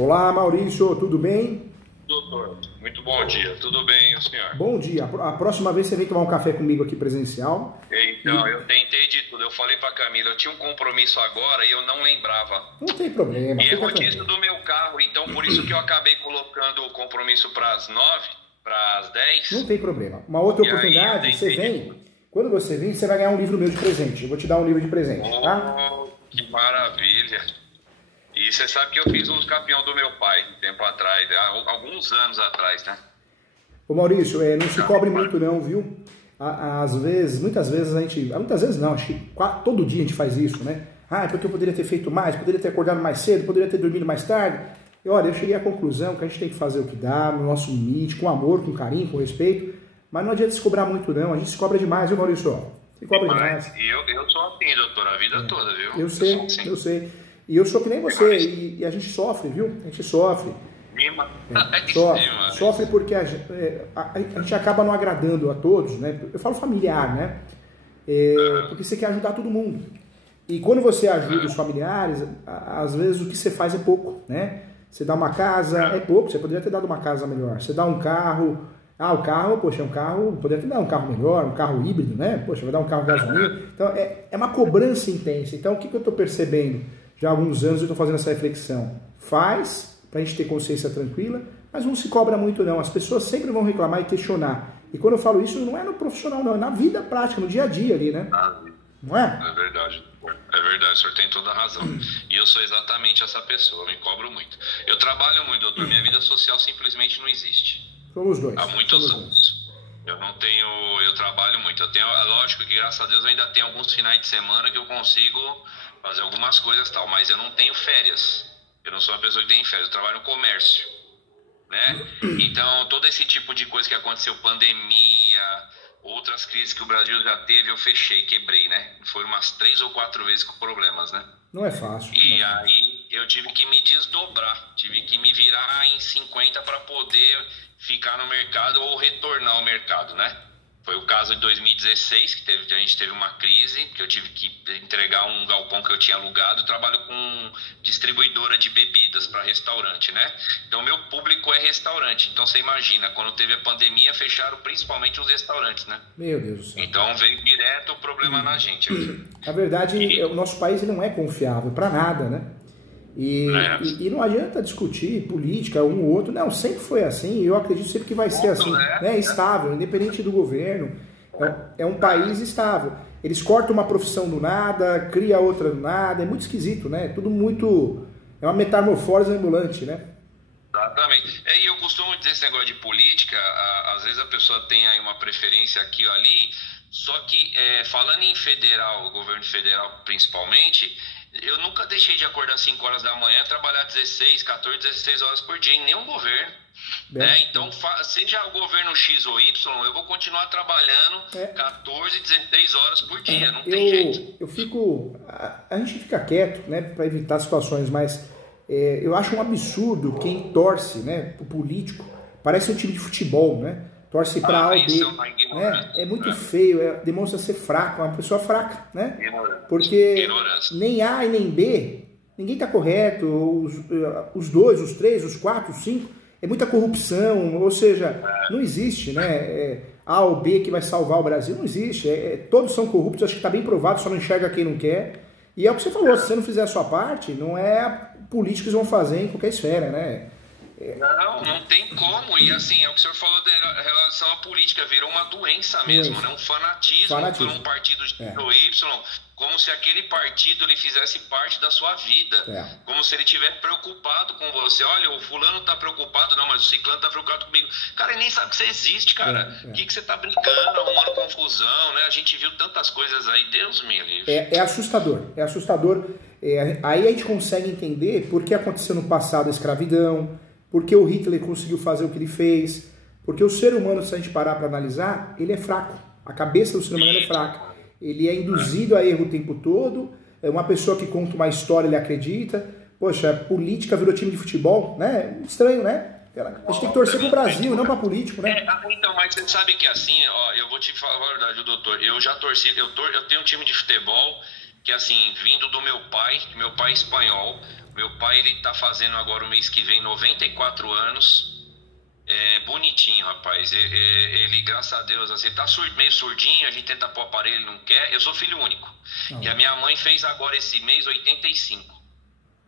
Olá, Maurício, tudo bem? Doutor, muito bom dia. Tudo bem, o senhor? Bom dia. A próxima vez você vem tomar um café comigo aqui presencial. Então, eu tentei de tudo. Eu falei pra Camila, eu tinha um compromisso agora e eu não lembrava. Não tem problema, E é fica rodízio tranquilo. do meu carro, então por isso que eu acabei colocando o compromisso para as 9, para as Não 10. tem problema. Uma outra E aí, oportunidade, eu você tentei. vem. Quando você vir, você vai ganhar um livro meu de presente. Eu vou te dar um livro de presente, tá? Oh, que maravilha. E você sabe que eu fiz um campeão do meu pai, um tempo atrás, há alguns anos atrás, né? Ô Maurício, não se cobre muito não, viu? Às vezes, muitas vezes a gente... Muitas vezes não, acho que todo dia a gente faz isso, né? Ah, é porque eu poderia ter feito mais, poderia ter acordado mais cedo, poderia ter dormido mais tarde. E olha, eu cheguei à conclusão que a gente tem que fazer o que dá, no nosso limite, com amor, com carinho, com respeito. Mas não adianta se cobrar muito não, a gente se cobra demais, viu Maurício? Se cobra demais. E eu sou assim, doutor, a vida toda, viu? Eu sei, sou assim. eu sei. E eu sou que nem você, e a gente sofre, viu? A gente sofre. Sofre porque a gente acaba não agradando a todos, né? Eu falo familiar, né? Porque você quer ajudar todo mundo. E quando você ajuda os familiares, às vezes o que você faz é pouco, né? Você dá uma casa, é pouco, você poderia ter dado uma casa melhor. Você dá um carro, o carro, poxa, é um carro, poderia ter dado um carro melhor, um carro híbrido, né? Poxa, vai dar um carro gasolina. Então, é uma cobrança intensa. Então, o que eu estou percebendo? Já há alguns anos eu estou fazendo essa reflexão. Faz, para a gente ter consciência tranquila, mas não se cobra muito não. As pessoas sempre vão reclamar e questionar. E quando eu falo isso, não é no profissional não, é na vida prática, no dia a dia ali, né? Não é? É verdade. É verdade, o senhor tem toda a razão. E eu sou exatamente essa pessoa, eu me cobro muito. Eu trabalho muito, doutor, minha vida social simplesmente não existe. Somos dois. Há muitos anos. Eu trabalho muito. É lógico que graças a Deus eu ainda tenho alguns finais de semana que eu consigo fazer algumas coisas e tal, mas eu não tenho férias. Eu não sou uma pessoa que tem férias, eu trabalho no comércio, né? Então, todo esse tipo de coisa que aconteceu, pandemia, outras crises que o Brasil já teve, eu fechei, quebrei, né? Foram umas 3 ou 4 vezes com problemas, né? Não é fácil. E aí eu tive que me desdobrar, tive que me virar em 50 para poder ficar no mercado ou retornar ao mercado, né? Foi o caso de 2016, que a gente teve uma crise, que eu tive que entregar um galpão que eu tinha alugado. Eu trabalho com distribuidora de bebidas para restaurante, né? Então, meu público é restaurante. Então, você imagina, quando teve a pandemia, fecharam principalmente os restaurantes, né? Meu Deus do céu. Então, veio direto o problema na gente. Na verdade, o nosso país ele não é confiável para nada, né? E não adianta discutir política um ou outro. Não, sempre foi assim. Eu acredito sempre que vai ser assim, né? Estável, independente do governo. É um país estável. Eles cortam uma profissão do nada, cria outra do nada. É muito esquisito, né? Tudo muito... É uma metamorfose ambulante, né? Exatamente. E eu costumo dizer esse negócio de política, às vezes a pessoa tem aí uma preferência aqui ou ali, só que falando em federal, governo federal principalmente, eu nunca deixei de acordar 5 horas da manhã, trabalhar 16, 14, 16 horas por dia em nenhum governo. Né? Então, seja o governo X ou Y, eu vou continuar trabalhando 14, 16 horas por dia, não tem jeito. A gente fica quieto, né, para evitar situações, mas eu acho um absurdo quem torce, né, o político, parece um time de futebol, né? Torce para A ou B, né? É muito feio, demonstra ser fraco, é uma pessoa fraca, né? Porque nem A e nem B, ninguém está correto, os dois, os três, os quatro, os cinco, é muita corrupção, ou seja, não existe, né? A ou B que vai salvar o Brasil, não existe, todos são corruptos, acho que está bem provado, só não enxerga quem não quer, e é o que você falou, se você não fizer a sua parte, não é políticos que vão fazer em qualquer esfera, né? Não tem como. E assim, é o que o senhor falou em relação à política, virou uma doença mesmo, né? Um fanatismo por um partido X ou Y, como se aquele partido ele fizesse parte da sua vida. Como se ele estivesse preocupado com você. Olha, o fulano tá preocupado, não, mas o ciclano tá preocupado comigo. Cara, ele nem sabe que você existe, cara. O que você tá brincando, arrumando confusão, né? A gente viu tantas coisas aí, Deus me livre. É assustador, é assustador. Aí a gente consegue entender por que aconteceu no passado a escravidão, porque o Hitler conseguiu fazer o que ele fez, porque o ser humano, se a gente parar para analisar, ele é fraco. A cabeça do ser humano é fraca. Ele é induzido a erro o tempo todo, é uma pessoa que conta uma história, ele acredita. Poxa, a política virou time de futebol, né? Estranho, né? A gente tem que torcer pro Brasil, não para político, né? Então, mas você sabe que assim, ó, eu vou te falar a verdade, doutor, eu já torci, eu tenho um time de futebol que assim, vindo do meu pai é espanhol, Meu pai, ele tá fazendo agora o mês que vem 94 anos. Bonitinho, rapaz. Ele, graças a Deus, assim, tá meio surdinho, a gente tenta pôr o aparelho, ele não quer. Eu sou filho único. E a minha mãe fez agora esse mês 85,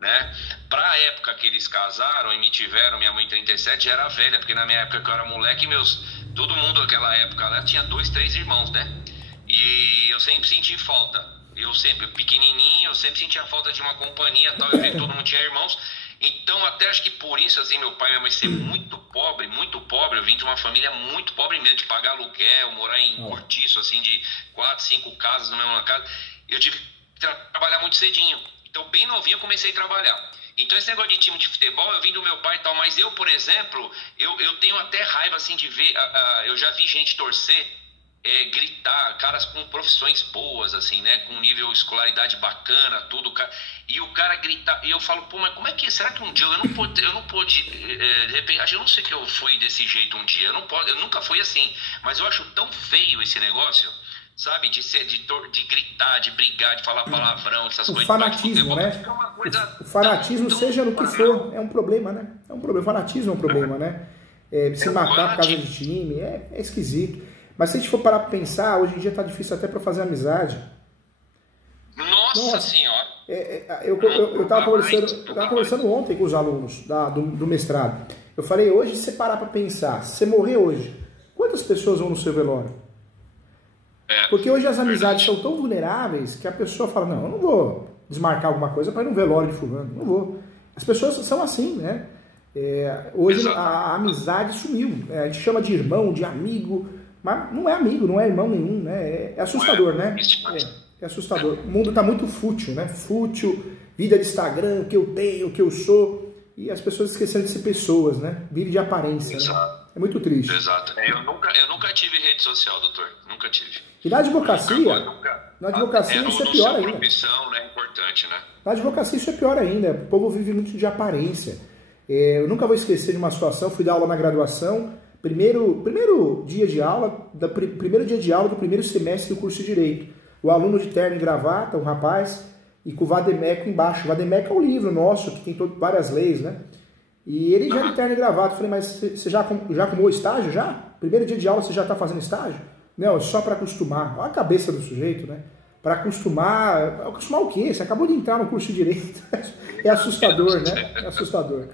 né? Pra época que eles casaram e me tiveram, minha mãe 37 já era velha, porque na minha época que eu era moleque, todo mundo naquela época lá tinha 2, 3 irmãos, né? E eu sempre senti falta. Pequenininho, eu sempre sentia falta de uma companhia e tal. Eu vi que todo mundo tinha irmãos. Então, até acho que por isso, assim, meu pai e minha mãe ser muito pobre, eu vim de uma família muito pobre mesmo, de pagar aluguel, morar em cortiço, assim, de 4, 5 casas na mesma casa. Eu tive que trabalhar muito cedinho. Então, bem novinho, eu comecei a trabalhar. Então, esse negócio de time de futebol, eu vim do meu pai e tal, mas eu, por exemplo, eu tenho até raiva, assim, de ver, eu já vi gente torcer, gritar, caras com profissões boas, assim, né, com nível de escolaridade bacana, tudo, e o cara gritar, e eu falo, pô, mas como é que, será que um dia eu não pude, de repente, eu não sei que eu fui desse jeito um dia, eu nunca fui assim, mas eu acho tão feio esse negócio, sabe, de gritar, de brigar, de falar palavrão, essas coisas. O fanatismo, né? O fanatismo, seja no que for, é um problema, né? É um problema, o fanatismo é um problema, né? Se matar por causa de time, é esquisito. Mas se a gente for parar para pensar, hoje em dia tá difícil até para fazer amizade. Nossa Senhora! Eu tava conversando ontem com os alunos do mestrado. Eu falei, hoje, se você parar para pensar, se você morrer hoje, quantas pessoas vão no seu velório? Porque hoje as amizades são tão vulneráveis que a pessoa fala, não, eu não vou desmarcar alguma coisa para ir no velório de fulano, não vou. As pessoas são assim, né? Hoje a amizade sumiu. A gente chama de irmão, de amigo, mas não é amigo, não é irmão nenhum, né? É assustador, né? É assustador. O mundo está muito fútil, né? Fútil, vida de Instagram, o que eu tenho, o que eu sou. E as pessoas esquecendo de ser pessoas, né? Vive de aparência. Né? É muito triste. Exato. Eu nunca tive rede social, doutor. Nunca tive. E na advocacia isso é pior ainda. Profissão, né? Importante, né? Na advocacia isso é pior ainda. O povo vive muito de aparência. Eu nunca vou esquecer de uma situação. Fui dar aula na graduação. Primeiro dia de aula do primeiro semestre do curso de Direito. O aluno de terno e gravata, um rapaz, e com o Vademécum embaixo. O Vademécum é um livro nosso, que tem várias leis, né? E ele já de terno e gravata. Eu falei, mas você já arrumou estágio já? Primeiro dia de aula você já está fazendo estágio? Não, é só para acostumar. Olha a cabeça do sujeito, né? Para acostumar... Acostumar o quê? Você acabou de entrar no curso de Direito. É assustador, né? É assustador.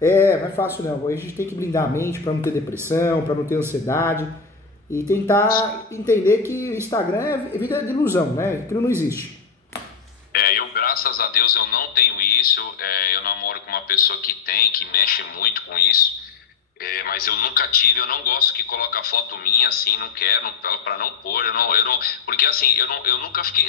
Não é fácil não. A gente tem que blindar a mente para não ter depressão, para não ter ansiedade e tentar entender que Instagram é vida de ilusão, né? Aquilo não existe. Eu, graças a Deus, eu não tenho isso. Eu namoro com uma pessoa que mexe muito com isso. Mas eu nunca tive, eu não gosto que coloca foto minha assim, não quero, para não pôr, porque assim, eu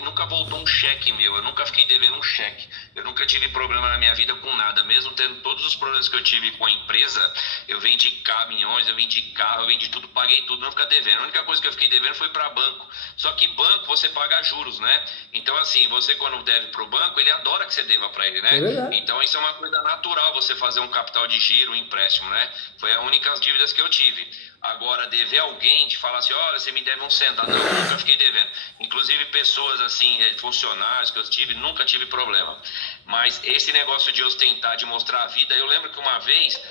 nunca voltou um cheque meu, eu nunca fiquei devendo um cheque, eu nunca tive problema na minha vida com nada, mesmo tendo todos os problemas que eu tive com a empresa, eu vendi caminhões, eu vendi carro, eu vendi tudo, paguei tudo, não fica devendo. A única coisa que eu fiquei devendo foi para banco, só que banco você paga juros, né? Então assim, você quando deve pro banco, ele adora que você deva para ele, né? Então isso é uma coisa natural, você fazer um capital de giro, um empréstimo, né? Foi a única dívidas que eu tive. Agora, dever alguém, de falar assim, olha, você me deve um centavo, não, eu nunca fiquei devendo. Inclusive pessoas assim, funcionários que eu tive, nunca tive problema. Mas esse negócio de ostentar, de mostrar a vida, eu lembro que uma vez,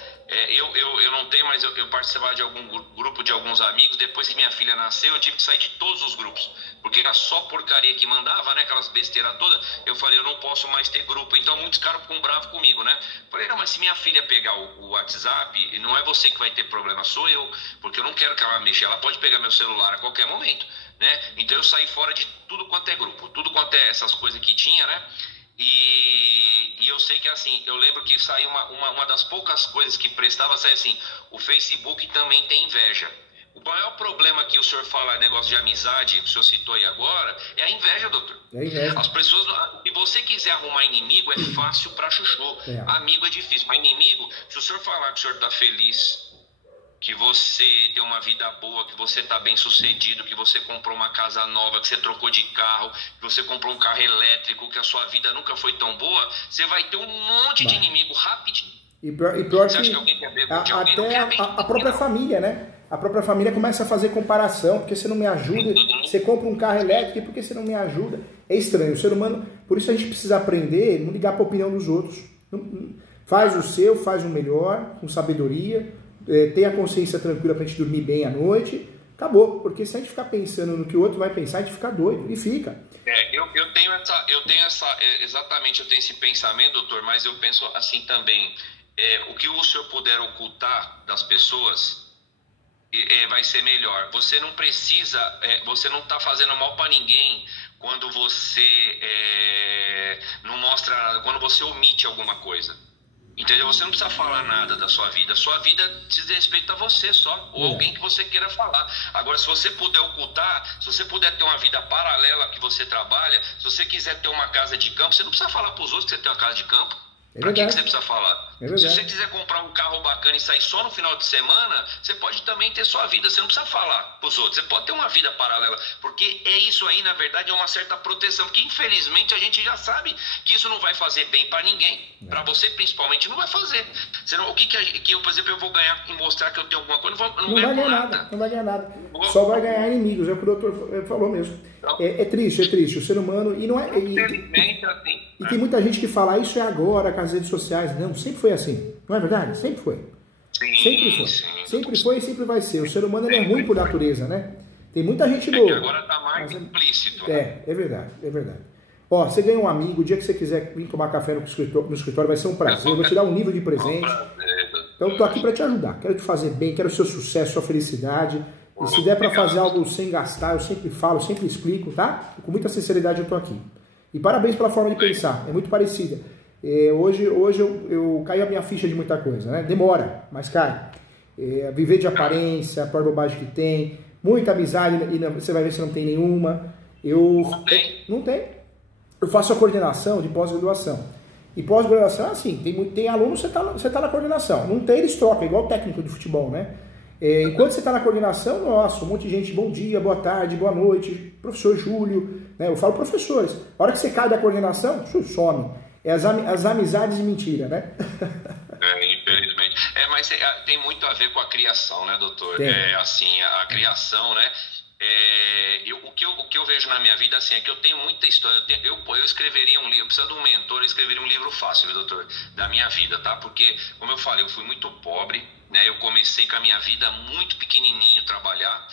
eu não tenho, mas eu participava de algum grupo de alguns amigos, depois que minha filha nasceu, eu tive que sair de todos os grupos, porque era só porcaria que mandava, né, aquelas besteiras todas. Eu falei, eu não posso mais ter grupo, então muitos caras ficam bravos comigo, né? Falei, não, mas se minha filha pegar o WhatsApp, não é você que vai ter problema, sou eu, porque eu não quero que ela mexa, ela pode pegar meu celular a qualquer momento, né? Então eu saí fora de tudo quanto é grupo, tudo quanto é essas coisas que tinha, né? E eu sei que assim, eu lembro que saiu uma das poucas coisas que prestava, sai assim, o Facebook também tem inveja. O maior problema que o senhor fala, negócio de amizade, que o senhor citou aí agora, é a inveja, doutor. É a inveja. As pessoas, se você quiser arrumar inimigo, é fácil pra chuchu. Amigo é difícil, mas inimigo, se o senhor falar que o senhor tá feliz, que você tem uma vida boa, que você está bem sucedido, que você comprou uma casa nova, que você trocou de carro, que você comprou um carro elétrico, que a sua vida nunca foi tão boa, você vai ter um monte de inimigo rapidinho. E pior você acha que alguém quer ver de alguém? Até a própria família, né? A própria família começa a fazer comparação, porque você não me ajuda, você compra um carro elétrico, e porque você não me ajuda? É estranho, o ser humano, por isso a gente precisa aprender, não ligar para a opinião dos outros. Faz o seu, faz o melhor, com sabedoria, tem a consciência tranquila pra gente dormir bem à noite, acabou. Porque se a gente ficar pensando no que o outro vai pensar, a gente fica doido, e fica. Eu tenho exatamente, eu tenho esse pensamento, doutor, mas eu penso assim também, o que o senhor puder ocultar das pessoas, vai ser melhor. Você não precisa, você não está fazendo mal para ninguém quando você não mostra nada, quando você omite alguma coisa. Entendeu? Você não precisa falar nada da sua vida. Sua vida diz respeito a você só, ou alguém que você queira falar. Agora, se você puder ocultar, se você puder ter uma vida paralela que você trabalha, se você quiser ter uma casa de campo, você não precisa falar para os outros que você tem uma casa de campo. Pra que você precisa falar? Se você quiser comprar um carro bacana e sair só no final de semana, você pode também ter sua vida, você não precisa falar pros outros, você pode ter uma vida paralela, porque isso aí, na verdade, é uma certa proteção, porque infelizmente a gente já sabe que isso não vai fazer bem para ninguém, para você principalmente não vai fazer. Senão, o que eu, por exemplo, eu vou ganhar em mostrar que eu tenho alguma coisa, não vai ganhar nada. Não vai ganhar nada, só vai ganhar inimigos, é o que o doutor falou mesmo. É triste, o ser humano, e não é... Infelizmente, assim... E tem muita gente que fala, isso é agora, com as redes sociais. Não, sempre foi assim. Não é verdade? Sempre foi. Sempre foi. Sempre foi e sempre vai ser. O ser humano ele é ruim por natureza, né? Tem muita gente boa. Que agora tá mais implícito. É verdade. Ó, você ganha um amigo, o dia que você quiser vir tomar café no escritório vai ser um prazer. Eu vou te dar um livro de presente. Então eu tô aqui para te ajudar. Quero te fazer bem, quero o seu sucesso, sua felicidade. E se der para fazer algo sem gastar, eu sempre falo, eu sempre explico, tá? Com muita sinceridade eu tô aqui. E parabéns pela forma de pensar, é muito parecida. Hoje eu caio a minha ficha de muita coisa, né? Demora, mas cai. Viver de aparência, por bobagem que tem, muita amizade, e você vai ver se não tem nenhuma. Não tem. Eu faço a coordenação de pós-graduação. E pós-graduação, assim, tem aluno, você tá na coordenação. Não tem, eles trocam, igual técnico de futebol, né? Enquanto você está na coordenação, nossa, um monte de gente, bom dia, boa tarde, boa noite, professor Júlio, né? Eu falo professores. A hora que você cai da coordenação, some. As amizades de mentira, né? Infelizmente. Mas tem muito a ver com a criação, né, doutor? Assim, a criação, né? O que eu vejo na minha vida, assim, é que eu tenho muita história. Eu escreveria um livro, eu preciso de um mentor, eu escreveria um livro fácil, viu, doutor? Da minha vida, tá? Porque, como eu falei, eu fui muito pobre, né? Eu comecei com a minha vida muito pequenininho trabalhar.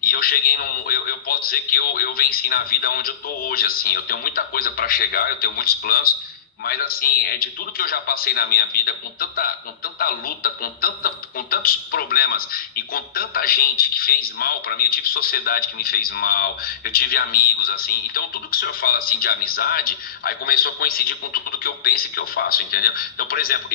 E eu cheguei eu posso dizer que eu venci na vida onde eu tô hoje, assim. Eu tenho muita coisa para chegar, eu tenho muitos planos. Mas assim, de tudo que eu já passei na minha vida, com tanta luta, com tantos problemas e com tanta gente que fez mal para mim, eu tive sociedade que me fez mal, eu tive amigos, assim, então tudo que o senhor fala assim de amizade, aí começou a coincidir com tudo que eu penso e que eu faço, entendeu? Então, por exemplo,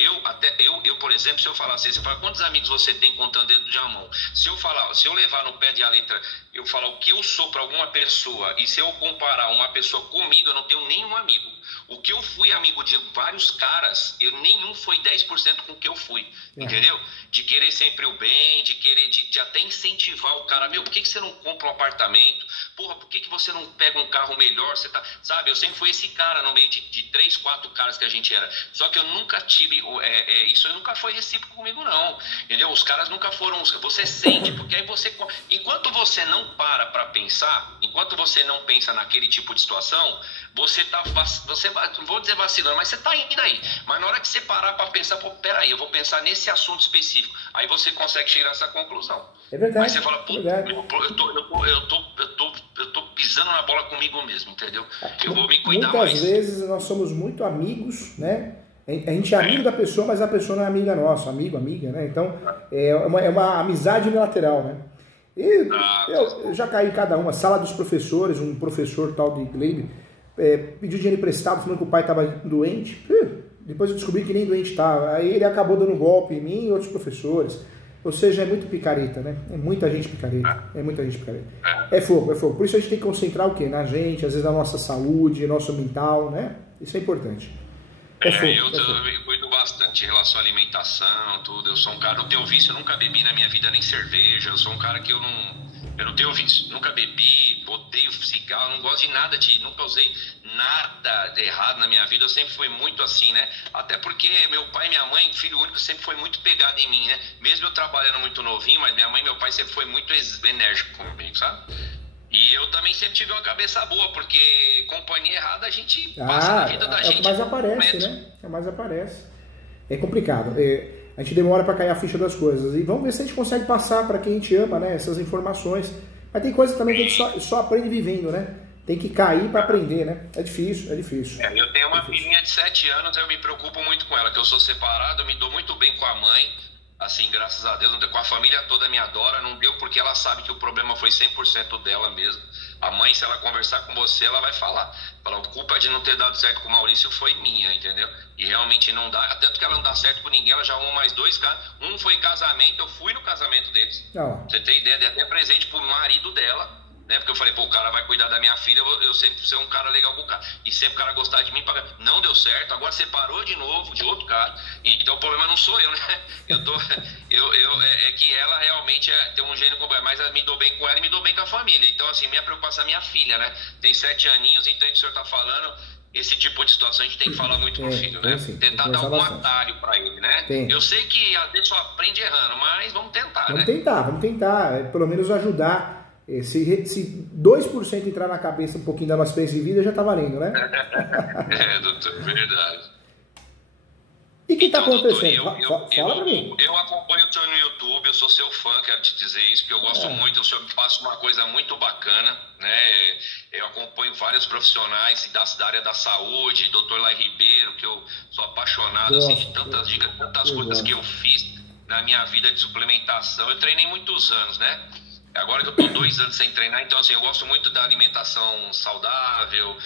por exemplo, se eu falar assim, você fala, quantos amigos você tem contando dentro de uma mão? Se eu levar no pé de a letra, eu falar o que eu sou para alguma pessoa, e se eu comparar uma pessoa comigo, eu não tenho nenhum amigo. O que eu fui amigo de vários caras, nenhum foi 10% com o que eu fui, entendeu? De querer sempre o bem, de querer, de até incentivar o cara, por que você não compra um apartamento? Porra, por que você não pega um carro melhor? Você tá, sabe, eu sempre fui esse cara no meio de 3, 4 caras que a gente era. Só que eu nunca tive, isso nunca foi recíproco comigo não, entendeu? Os caras nunca foram, você sente, porque aí enquanto você não para pensar, enquanto você não pensa naquele tipo de situação, você não vou dizer vacilando, mas você tá indo aí. Mas na hora que você parar para pensar, peraí, eu vou pensar nesse assunto específico, aí você consegue chegar a essa conclusão. É verdade. Aí você fala, eu tô pisando na bola comigo mesmo, entendeu? Eu vou me cuidar mais. Muitas vezes nós somos muito amigos, né? A gente é amigo da pessoa, mas a pessoa não é amiga nossa, amiga, né? Então, é uma amizade unilateral, né? E eu já caí em cada uma. Sala dos professores, um professor tal de Gleib, pediu dinheiro emprestado, falando que o pai estava doente. Depois eu descobri que nem doente estava. Aí ele acabou dando golpe em mim e outros professores. Ou seja, é muito picareta, né? É muita gente picareta. É fogo. Por isso a gente tem que concentrar o quê? Na gente, às vezes na nossa saúde, nosso mental, né? Isso é importante. Eu cuido bastante em relação à alimentação, tudo. Eu sou um cara, não tenho vício, eu nunca bebi na minha vida nem cerveja. Eu sou um cara que eu não tenho vício, nunca bebi, odeio cigarro, não gosto de nada, nunca usei nada de errado na minha vida, eu sempre fui muito assim, né? Até porque meu pai e minha mãe, filho único, sempre foi muito pegado em mim, né? Mesmo eu trabalhando muito novinho, mas minha mãe e meu pai sempre foi muito enérgico comigo, sabe? E eu também sempre tive uma cabeça boa, porque companhia errada a gente passa na vida da gente. É o que mais aparece, né? É o que mais aparece. É complicado. A gente demora para cair a ficha das coisas. E vamos ver se a gente consegue passar para quem a gente ama, né? Essas informações. Mas tem coisa também que a gente só aprende vivendo, né? Tem que cair para aprender, né? É difícil, é difícil. Eu tenho uma filhinha de 7 anos, eu me preocupo muito com ela, que eu sou separado, eu me dou muito bem com a mãe. Assim, graças a Deus, com a família toda me adora, não deu porque ela sabe que o problema foi 100% dela mesmo. A mãe, se ela conversar com você, ela vai falar. A culpa de não ter dado certo com o Maurício foi minha, entendeu? E realmente não dá, tanto que ela não dá certo com ninguém, ela já arrumou mais 2 casos. Um foi casamento, eu fui no casamento deles. Você tem ideia, dei até presente pro marido dela, né? Porque eu falei, pô, o cara vai cuidar da minha filha, eu sempre ser um cara legal com o cara. E sempre o cara gostar de mim, não deu certo, agora separou de novo de outro cara. Então o problema não sou eu, né? É que ela realmente tem um gênio completo, mas eu me dou bem com ela e me dou bem com a família. Então, assim, minha preocupação é minha filha, né? Tem 7 aninhos, então o que o senhor tá falando, esse tipo de situação a gente tem que falar muito pro filho, né? Sim, tentar dar algum atalho pra ele, né? Eu sei que às vezes só aprende errando, mas vamos tentar, né? Vamos tentar, pelo menos ajudar. Se 2% entrar na cabeça um pouquinho da nossa experiência de vida, já tá valendo, né? Doutor, verdade. E o que está acontecendo? Doutor, Fala pra mim. Eu acompanho o senhor no YouTube, eu sou seu fã, quero te dizer isso, porque eu gosto muito, o senhor me passa uma coisa muito bacana, né? Eu acompanho vários profissionais da área da saúde, doutor Lai Ribeiro, que eu sou apaixonado assim, de tantas dicas, tantas coisas que eu fiz na minha vida de suplementação. Eu treinei muitos anos, né? Agora que eu estou 2 anos sem treinar, então assim, eu gosto muito da alimentação saudável,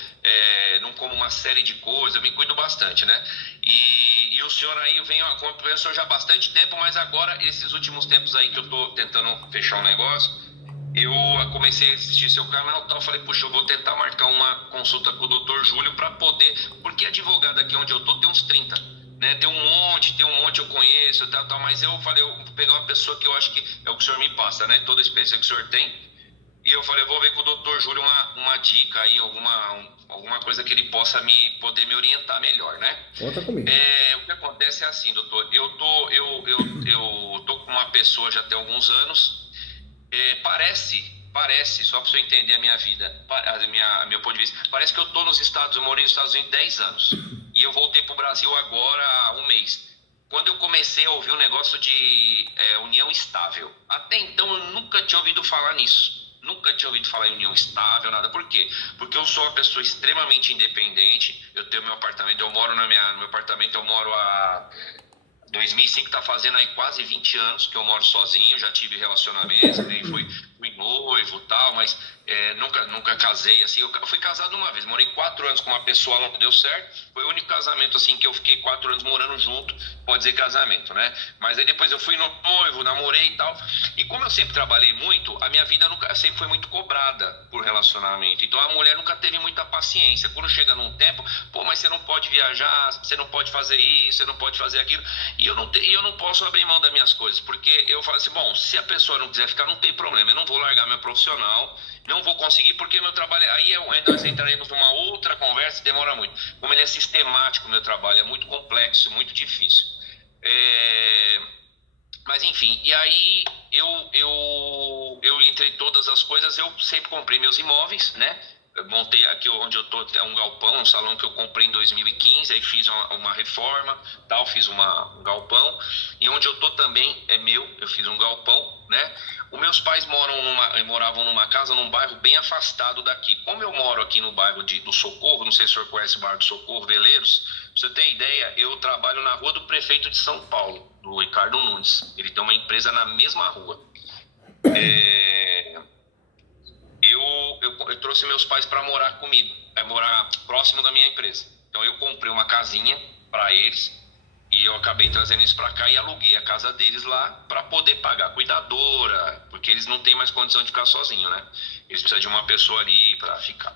não como uma série de coisas, eu me cuido bastante, né? E o senhor aí, eu venho acompanhando o senhor já há bastante tempo, mas agora, esses últimos tempos aí que eu estou tentando fechar um negócio, eu comecei a assistir seu canal e tal, falei, puxa, eu vou tentar marcar uma consulta com o Dr. Júlio para poder, porque advogado aqui onde eu estou tem uns 30. Né, tem um monte eu conheço, tal, mas eu falei, eu vou pegar uma pessoa que eu acho que é o que o senhor me passa, né, toda a experiência que o senhor tem, e eu falei, eu vou ver com o Dr. Júlio uma dica aí, alguma coisa que ele possa poder me orientar melhor, né? Conta comigo. O que acontece é assim, doutor, eu tô com uma pessoa já tem alguns anos, parece, só para o senhor entender a minha vida, meu ponto de vista, parece que eu morei nos Estados Unidos 10 anos. E eu voltei para o Brasil agora há um mês. Quando eu comecei a ouvir um negócio de união estável. Até então eu nunca tinha ouvido falar nisso. Nunca tinha ouvido falar em união estável, nada. Por quê? Porque eu sou uma pessoa extremamente independente. Eu tenho meu apartamento, no meu apartamento eu moro há 2005, tá fazendo aí quase 20 anos que eu moro sozinho. Já tive relacionamentos, fui noivo e tal, mas nunca casei assim. Eu fui casado uma vez, morei 4 anos com uma pessoa, não deu certo. Foi o único casamento assim que eu fiquei 4 anos morando junto, pode dizer casamento, né? Mas aí depois eu fui noivo, namorei e tal. E como eu sempre trabalhei muito, a minha vida sempre foi muito cobrada por relacionamento. Então a mulher nunca teve muita paciência. Quando chega num tempo, pô, mas você não pode viajar, você não pode fazer isso, você não pode fazer aquilo. E eu não posso abrir mão das minhas coisas, porque eu falo assim, bom, se a pessoa não quiser ficar, não tem problema, eu não vou largar meu profissional, não vou conseguir, porque meu trabalho, aí nós entraremos numa outra conversa e demora muito. Como ele é sistemático, o meu trabalho é muito complexo, muito difícil. Mas enfim, e aí eu entre todas as coisas, eu sempre comprei meus imóveis, né? Eu montei aqui onde eu tô, um galpão, um salão que eu comprei em 2015, aí fiz uma reforma, tal, fiz um galpão, e onde eu tô também é meu, eu fiz um galpão, né? Os meus pais moravam numa casa num bairro bem afastado daqui. Como eu moro aqui no bairro do Socorro, não sei se o senhor conhece o bairro do Socorro, Veleiros, pra você ter ideia, eu trabalho na rua do prefeito de São Paulo, do Ricardo Nunes. Ele tem uma empresa na mesma rua. Eu trouxe meus pais para morar comigo, morar próximo da minha empresa. Então eu comprei uma casinha para eles e eu acabei trazendo eles para cá e aluguei a casa deles lá para poder pagar cuidadora, porque eles não têm mais condição de ficar sozinhos, né? Eles precisam de uma pessoa ali para ficar.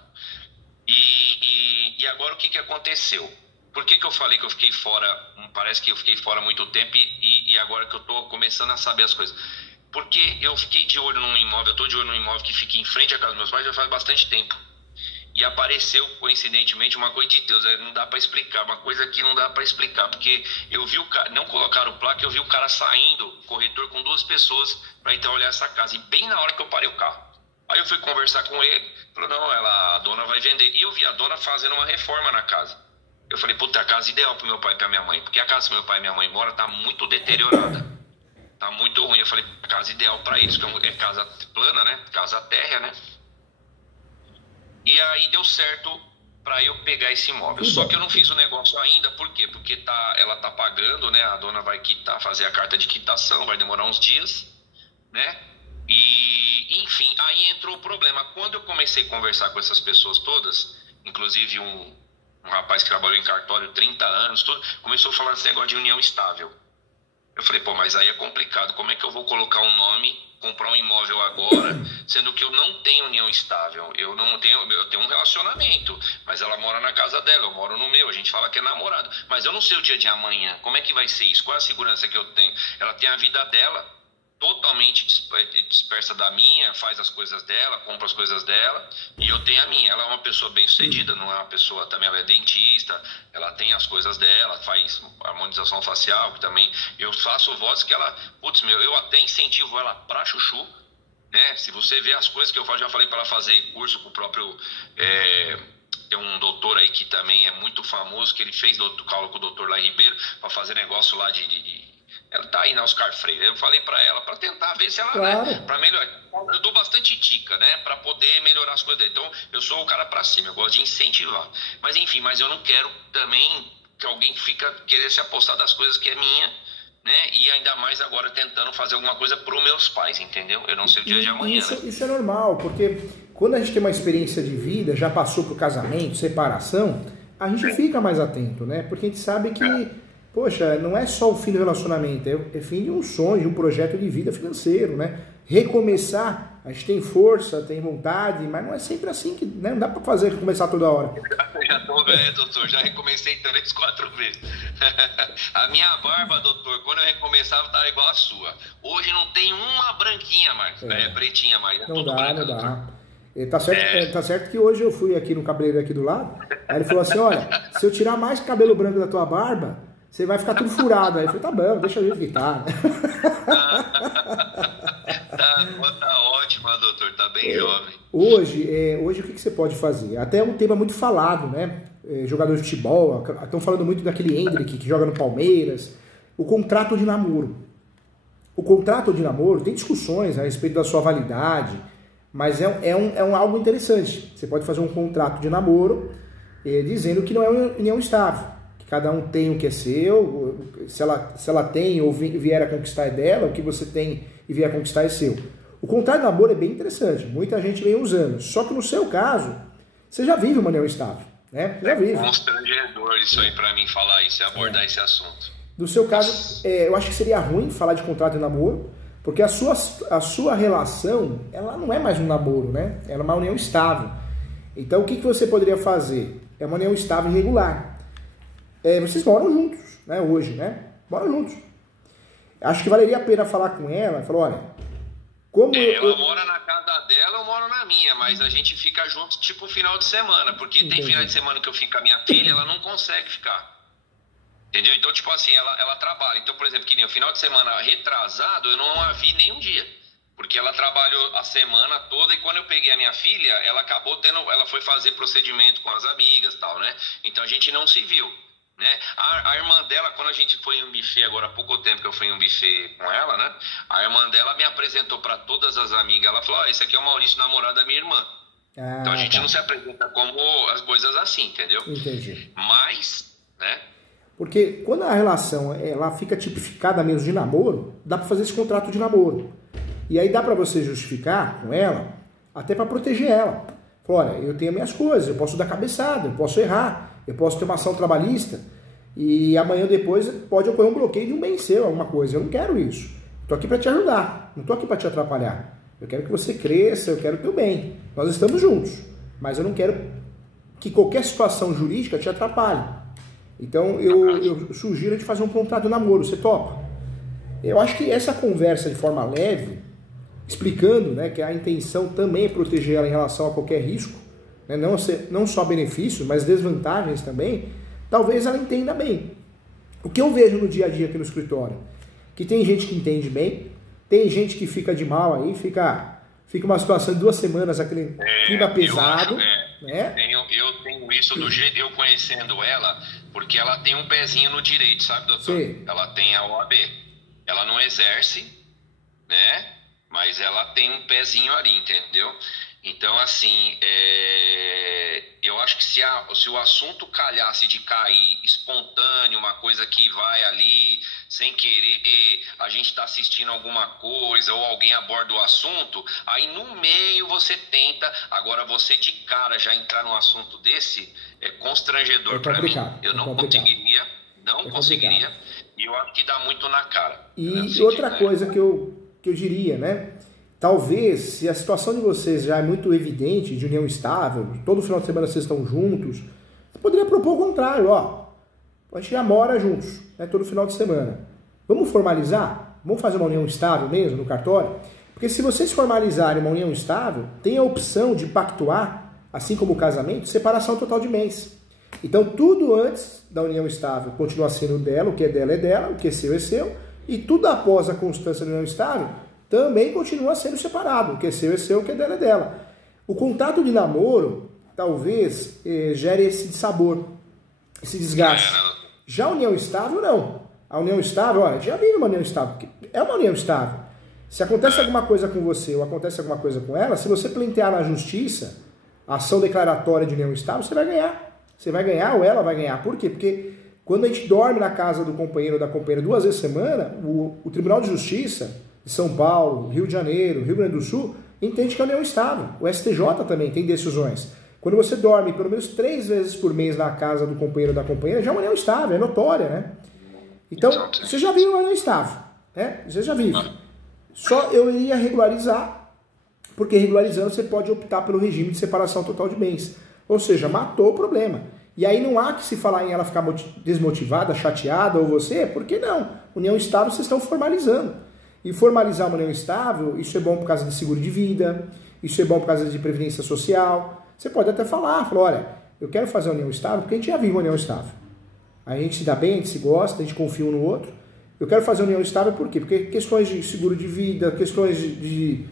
E agora o que aconteceu? Por que eu falei que eu fiquei fora? Parece que eu fiquei fora há muito tempo e agora que eu tô começando a saber as coisas. Porque eu fiquei de olho num imóvel, eu tô de olho num imóvel que fica em frente à casa dos meus pais já faz bastante tempo. E apareceu, coincidentemente, uma coisa de Deus, não dá para explicar, uma coisa que não dá para explicar, porque eu vi o cara, não colocaram placa, eu vi o cara saindo, corretor com 2 pessoas, para então olhar essa casa, e bem na hora que eu parei o carro. Aí eu fui conversar com ele, falou, não, a dona vai vender. E eu vi a dona fazendo uma reforma na casa. Eu falei, puta, é a casa ideal pro meu pai e pra minha mãe, porque a casa que meu pai e minha mãe moram tá muito deteriorada. Tá muito ruim. Eu falei, a casa ideal pra eles, que é casa plana, né? Casa térrea, né? E aí deu certo para eu pegar esse imóvel. Só que eu não fiz o negócio ainda, por quê? Porque ela tá pagando, né? A dona vai quitar, fazer a carta de quitação, vai demorar uns dias, né? E, enfim, aí entrou o problema. Quando eu comecei a conversar com essas pessoas todas, inclusive um rapaz que trabalhou em cartório 30 anos, tudo, começou a falar desse negócio de união estável. Eu falei, pô, mas aí é complicado. Como é que eu vou colocar um nome, comprar um imóvel agora, sendo que eu não tenho união estável? Eu tenho um relacionamento, mas ela mora na casa dela, eu moro no meu, a gente fala que é namorado. Mas eu não sei o dia de amanhã, como é que vai ser isso? Qual é a segurança que eu tenho? Ela tem a vida dela, totalmente dispersa da minha, faz as coisas dela, compra as coisas dela, e eu tenho a minha. Ela é uma pessoa bem sucedida, não é uma pessoa, também ela é dentista, ela tem as coisas dela, faz harmonização facial, que também eu faço votos que ela, putz, eu até incentivo ela pra chuchu, né? Se você vê as coisas que eu faço, já falei para ela fazer curso com o próprio tem um doutor aí que também é muito famoso, que ele fez do cálculo com o doutor lá em Ribeiro, para fazer negócio lá ela tá aí na Oscar Freire. Eu falei pra ela, pra tentar ver se ela, claro, né, pra melhorar. Eu dou bastante dica, né, pra poder melhorar as coisas dele. Então, eu sou o cara pra cima, eu gosto de incentivar. Mas enfim, eu não quero também que alguém fica querer se apostar das coisas que é minha, né, e ainda mais agora tentando fazer alguma coisa pros meus pais, entendeu? Eu não sei o dia de amanhã, né? Isso é normal, porque quando a gente tem uma experiência de vida, já passou por casamento, separação, a gente fica mais atento, né? Porque a gente sabe que poxa, não é só o fim do relacionamento, é fim de um sonho, de um projeto de vida financeiro, né? Recomeçar, a gente tem força, tem vontade, mas não é sempre assim, que né? Não dá pra recomeçar toda hora. Eu já tô velho, doutor, já recomecei 3, 4 vezes. A minha barba, doutor, quando eu recomeçava, tava igual a sua. Hoje não tem uma branquinha mais, pretinha mais. Não dá, branca, não dá. Tá certo que hoje eu fui aqui no cabeleireiro aqui do lado, aí ele falou assim, olha, se eu tirar mais cabelo branco da tua barba, você vai ficar tudo furado. Aí eu falei, tá bom, deixa eu ver tá. Tá ótimo, doutor, tá bem jovem. Hoje, o que você pode fazer? Até é um tema muito falado, né? Jogadores de futebol, estão falando muito daquele Hendrick que joga no Palmeiras. O contrato de namoro. O contrato de namoro tem discussões a respeito da sua validade, mas é algo interessante. Você pode fazer um contrato de namoro dizendo que não é uma união estável. Cada um tem o que é seu, se ela tem ou vier a conquistar é dela, o que você tem e vier a conquistar é seu. O contrato de namoro é bem interessante, muita gente vem usando, só que no seu caso, você já vive uma união estável, né? Já vive. É constrangedor isso aí pra mim falar isso, abordar esse assunto. No seu caso, eu acho que seria ruim falar de contrato de namoro, porque a sua relação, ela não é mais um namoro, né? Ela é uma união estável. Então o que você poderia fazer? É uma união estável e regular. Vocês moram juntos, né, hoje, né? Moram juntos. Acho que valeria a pena falar com ela, falar, olha, ela mora na casa dela, eu moro na minha, mas a gente fica junto tipo final de semana, porque entendi. Tem final de semana que eu fico com a minha filha, ela não consegue ficar. Entendeu? Então, tipo assim, ela trabalha. Então, por exemplo, que nem o final de semana retrasado, eu não a vi nenhum dia. Porque ela trabalhou a semana toda e quando eu peguei a minha filha, ela ela foi fazer procedimento com as amigas e tal, né? Então a gente não se viu. Né? A irmã dela, quando a gente foi em um buffet, agora há pouco tempo que eu fui em um buffet com ela, né? A irmã dela me apresentou para todas as amigas. Ela falou: esse aqui é o Maurício, namorado da minha irmã. Então a gente não se apresenta como as coisas assim, entendeu? Entendi. Mas, né? Porque quando a relação ela fica tipificada mesmo de namoro, dá para fazer esse contrato de namoro. E aí dá para você justificar com ela, até para proteger ela. Fala, olha, eu tenho minhas coisas, eu posso dar cabeçada, eu posso errar. Eu posso ter uma ação trabalhista e amanhã ou depois pode ocorrer um bloqueio de um bem seu, alguma coisa. Eu não quero isso. Estou aqui para te ajudar, não estou aqui para te atrapalhar. Eu quero que você cresça, eu quero o teu bem. Nós estamos juntos, mas eu não quero que qualquer situação jurídica te atrapalhe. Então eu sugiro a gente fazer um contrato de namoro, você topa? Eu acho que essa conversa de forma leve, explicando, né, que a intenção também é proteger ela em relação a qualquer risco, né, não só benefícios, mas desvantagens também, talvez ela entenda bem. O que eu vejo no dia a dia aqui no escritório? Que tem gente que entende bem, tem gente que fica de mal aí, fica fica uma situação de 2 semanas, aquele clima pesado. Né? Eu tenho isso do jeito, eu conhecendo ela, porque ela tem um pezinho no direito, sabe, doutor? Sim. Ela tem a OAB. Ela não exerce, né? Mas ela tem um pezinho ali, entendeu? Então, assim, eu acho que se o assunto calhasse de cair espontâneo, uma coisa que vai ali sem querer, a gente está assistindo alguma coisa ou alguém aborda o assunto, aí no meio você tenta. Agora, você de cara já entrar num assunto desse é constrangedor para mim. Eu não conseguiria, conseguiria. E eu acho que dá muito na cara. E outra coisa que eu diria, né? Talvez, se a situação de vocês já é muito evidente, de união estável, todo final de semana vocês estão juntos, você poderia propor o contrário, ó. A gente já mora juntos, né, todo final de semana. Vamos formalizar? Vamos fazer uma união estável mesmo no cartório? Porque se vocês formalizarem uma união estável, tem a opção de pactuar, assim como o casamento, separação total de bens. Então tudo antes da união estável continua sendo dela, o que é dela, o que é seu, e tudo após a constância da união estável também continua sendo separado. O que é seu, o que é dela. O contrato de namoro talvez gere esse dissabor, esse desgaste. Já a união estável, não. A união estável, olha, já vive uma união estável. É uma união estável. Se acontece alguma coisa com você ou acontece alguma coisa com ela, se você pleitear na justiça a ação declaratória de união estável, você vai ganhar. Você vai ganhar ou ela vai ganhar. Por quê? Porque quando a gente dorme na casa do companheiro ou da companheira 2 vezes por semana, o Tribunal de Justiça de São Paulo, Rio de Janeiro, Rio Grande do Sul, entende que é união estável. O STJ também tem decisões. Quando você dorme pelo menos 3 vezes por mês na casa do companheiro ou da companheira, já é uma união estável, é notória, né? Então, você já vive uma união estável, né? Você já vive. Só eu iria regularizar, porque regularizando você pode optar pelo regime de separação total de bens. Ou seja, matou o problema. E aí não há que se falar em ela ficar desmotivada, chateada, ou você, porque não. União estável vocês estão formalizando. E formalizar uma união estável, isso é bom por causa de seguro de vida, isso é bom por causa de previdência social. Você pode até falar, olha, eu quero fazer uma união estável porque a gente já vive uma união estável. A gente se dá bem, a gente se gosta, a gente confia um no outro. Eu quero fazer uma união estável por quê? Porque questões de seguro de vida, questões de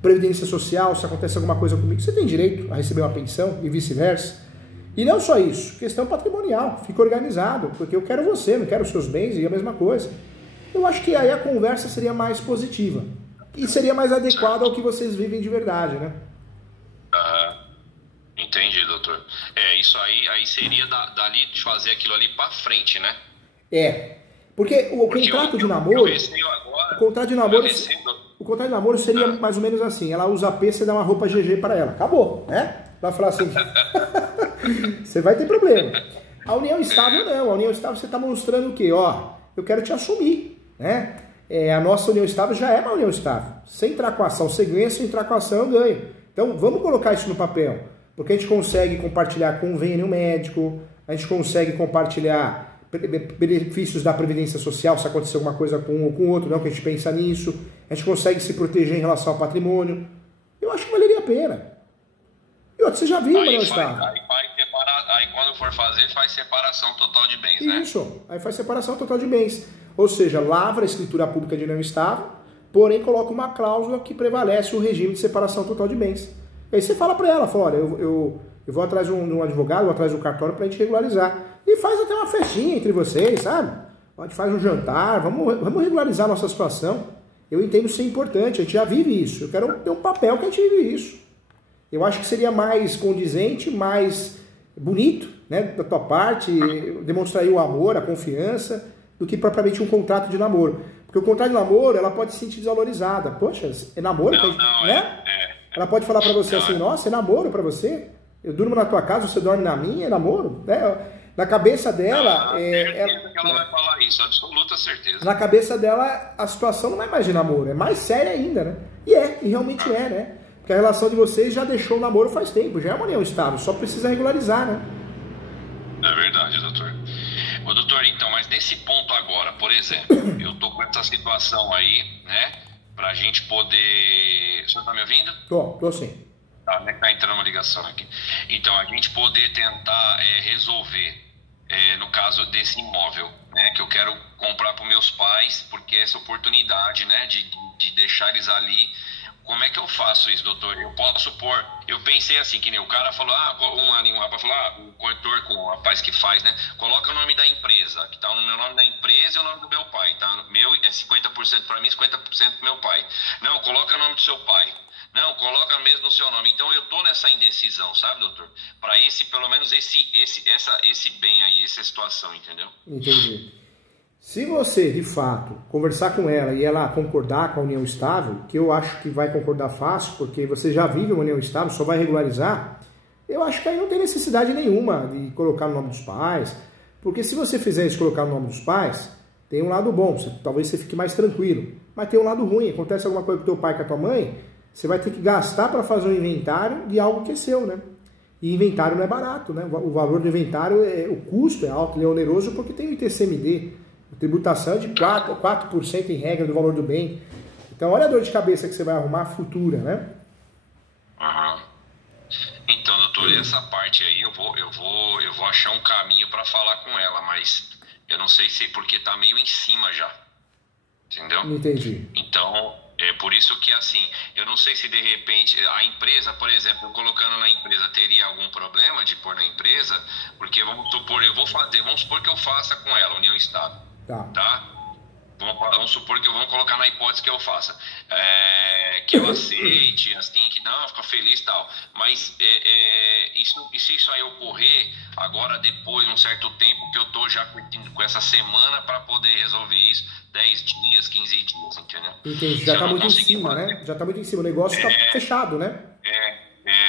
previdência social, se acontece alguma coisa comigo, você tem direito a receber uma pensão e vice-versa. E não só isso, questão patrimonial, fica organizado, porque eu quero você, não quero os seus bens e a mesma coisa. Eu acho que aí a conversa seria mais positiva. E seria mais adequada ao que vocês vivem de verdade, né? Entendi, doutor. Isso aí seria dali de fazer aquilo ali pra frente, né? Porque o contrato de namoro... O contrato de namoro seria mais ou menos assim. Ela usa P, você dá uma roupa GG para ela. Acabou, né? Vai falar assim... Você vai ter problema. A união estável não. A união estável você está mostrando o quê? Ó, eu quero te assumir. Né? A nossa união estável já é uma união estável. Sem entrar com a ação você ganha, sem entrar com a ação eu ganho. Então vamos colocar isso no papel, porque a gente consegue compartilhar convênio médico, a gente consegue compartilhar benefícios da previdência social se acontecer alguma coisa com um ou com o outro, não que a gente pensa nisso, a gente consegue se proteger em relação ao patrimônio. Eu acho que valeria a pena. E outra, você já viu uma união estável. Aí quando for fazer, faz separação total de bens, né? Isso, aí faz separação total de bens. Ou seja, lavra a escritura pública de união estável, porém coloca uma cláusula que prevalece o regime de separação total de bens. E aí você fala para ela, olha, eu vou atrás de um advogado, vou atrás do cartório para a gente regularizar. E faz até uma festinha entre vocês, sabe? A gente faz um jantar, vamos regularizar a nossa situação. Eu entendo ser importante, a gente já vive isso. Eu quero ter um papel que a gente vive isso. Eu acho que seria mais condizente, mais bonito, né, da tua parte, demonstraria o amor, a confiança, do que propriamente um contrato de namoro. Porque o contrato de namoro, ela pode se sentir desvalorizada. Poxa, é namoro? Né? Ela pode falar pra você assim, nossa, é namoro pra você? Eu durmo na tua casa, você dorme na minha, é namoro? Né? Na cabeça dela... certeza que ela vai falar isso, absoluta certeza. Na cabeça dela, a situação não é mais de namoro, é mais séria ainda, né? E realmente né? Porque a relação de vocês já deixou o namoro faz tempo, já é uma união estável, só precisa regularizar, né? É verdade, doutor. Ô, doutor, então, mas nesse ponto agora, por exemplo, eu tô com essa situação aí, né, pra gente poder... O senhor tá me ouvindo? Tô sim. Tá entrando uma ligação aqui. Então, a gente poder tentar resolver, no caso desse imóvel, né, que eu quero comprar para meus pais, porque essa oportunidade, né, de deixar eles ali Como é que eu faço isso, doutor? Eu posso pôr... Eu pensei assim, que nem o cara falou, um rapaz falou, o corretor, com o rapaz que faz, né? Coloca o nome da empresa, que tá no meu nome da empresa e o nome do meu pai, tá? Meu é 50% para mim, 50% pro meu pai. Não, coloca o nome do seu pai. Não, coloca mesmo no seu nome. Então eu tô nessa indecisão, sabe, doutor? Para pelo menos esse bem aí, essa situação, entendeu? Entendi. Se você, de fato, conversar com ela e ela concordar com a união estável, que eu acho que vai concordar fácil, porque você já vive uma união estável, só vai regularizar, eu acho que aí não tem necessidade nenhuma de colocar o nome dos pais, porque se você fizer isso, colocar o nome dos pais, tem um lado bom, talvez você fique mais tranquilo, mas tem um lado ruim, acontece alguma coisa com teu pai, com a tua mãe, você vai ter que gastar para fazer um inventário de algo que é seu, né? E inventário não é barato, né? O valor do inventário, o custo é alto, é oneroso, porque tem o ITCMD, tributação de 4% em regra do valor do bem. Então, olha a dor de cabeça que você vai arrumar futura, né? Uhum. Então, doutor, essa parte aí eu vou achar um caminho para falar com ela, mas eu não sei se porque tá meio em cima já. Entendeu? Entendi. Então, é por isso que assim, eu não sei se de repente a empresa, por exemplo, colocando na empresa, teria algum problema de pôr na empresa, porque vamos supor que eu faça com ela, união estável. Tá? Vamos supor que vamos colocar na hipótese que eu faça, que eu aceite, assim, que não, fica feliz e tal, mas se isso aí ocorrer agora depois de um certo tempo que eu tô já curtindo com essa semana para poder resolver isso, 10 dias, 15 dias, entendeu? Entendi, já tá muito em cima, né? Já tá muito em cima, o negócio tá fechado, né?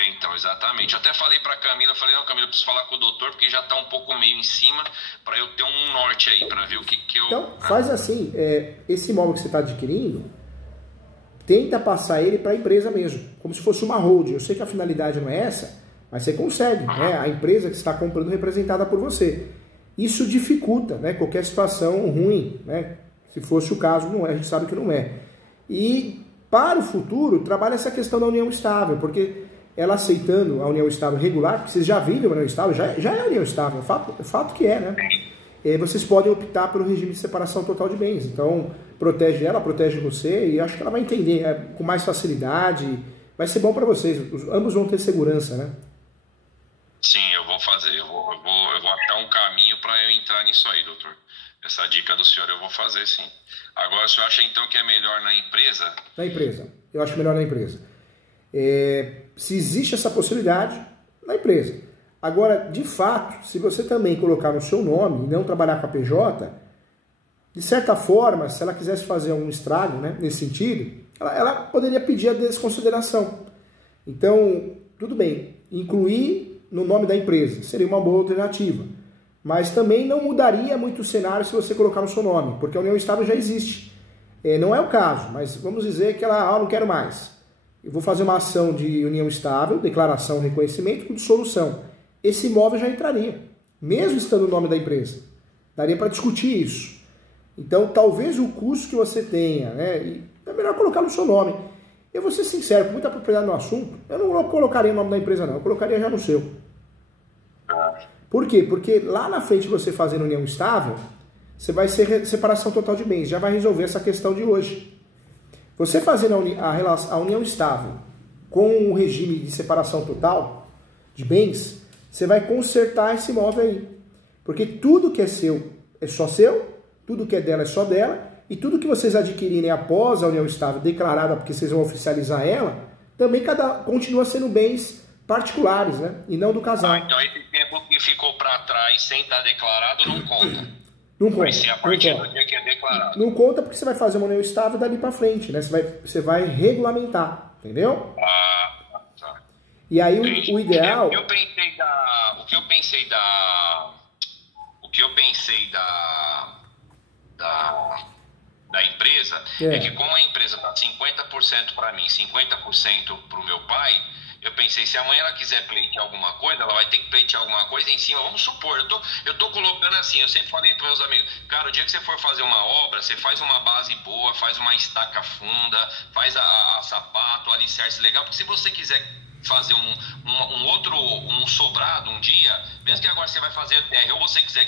Então, exatamente. Eu até falei pra Camila, não, Camila, eu preciso falar com o doutor, porque já tá um pouco meio em cima, pra eu ter um norte aí, pra ver o que eu... Então, faz assim, esse imóvel que você tá adquirindo, tenta passar ele pra empresa mesmo, como se fosse uma holding. Eu sei que a finalidade não é essa, mas você consegue, né? A empresa que você está comprando representada por você. Isso dificulta, né, qualquer situação ruim, né? Se fosse o caso, não é, a gente sabe que não é. E para o futuro, trabalha essa questão da união estável, porque ela aceitando a união estável regular, porque vocês já vivem a união estável, já é a união estável, é fato que é, né? Vocês podem optar pelo regime de separação total de bens. Então, protege ela, protege você, e acho que ela vai entender com mais facilidade. Vai ser bom para vocês, ambos vão ter segurança, né? Sim, eu vou fazer, eu vou achar um caminho para eu entrar nisso aí, doutor. Essa dica do senhor eu vou fazer, sim. Agora, o senhor acha então que é melhor na empresa? Na empresa, eu acho melhor na empresa. Se existe essa possibilidade, na empresa. Agora, de fato, se você também colocar no seu nome e não trabalhar com a PJ, de certa forma, se ela quisesse fazer um estrago, né, nesse sentido, ela poderia pedir a desconsideração. Então, tudo bem, incluir no nome da empresa seria uma boa alternativa. Mas também não mudaria muito o cenário se você colocar no seu nome, porque a união estável já existe. Não é o caso, mas vamos dizer que ela, não quero mais. Eu vou fazer uma ação de união estável, declaração, reconhecimento com dissolução. Esse imóvel já entraria, mesmo estando no nome da empresa. Daria para discutir isso. Então, talvez o custo que você tenha, né, é melhor colocar no seu nome. Eu vou ser sincero, com muita propriedade no assunto, eu não colocaria o nome da empresa, não. Eu colocaria já no seu. Por quê? Porque lá na frente, você fazendo união estável, você vai ser separação total de bens. Já vai resolver essa questão de hoje. Você fazendo a união estável com o regime de separação total de bens, você vai consertar esse imóvel aí. Porque tudo que é seu é só seu, tudo que é dela é só dela, e tudo que vocês adquirirem após a união estável declarada, porque vocês vão oficializar ela, também continua sendo bens particulares, né? E não do casal. Então esse tempo que ficou para trás sem estar declarado não conta. Não conta. Vai ser a partir do dia que é declarado. Não conta porque você vai fazer uma união estável dali para frente, né? Você vai regulamentar, entendeu? Tá. E aí o ideal... O que eu pensei da empresa é que como a empresa está 50% para mim, 50% para o meu pai, eu pensei, se amanhã ela quiser pleitear alguma coisa, ela vai ter que pleitear alguma coisa em cima. Vamos supor, eu tô colocando assim, eu sempre falei para meus amigos, cara, o dia que você for fazer uma obra, você faz uma base boa, faz uma estaca funda, faz a sapato, alicerce legal, porque se você quiser fazer um sobrado um dia, mesmo que agora você vai fazer terra, ou você quiser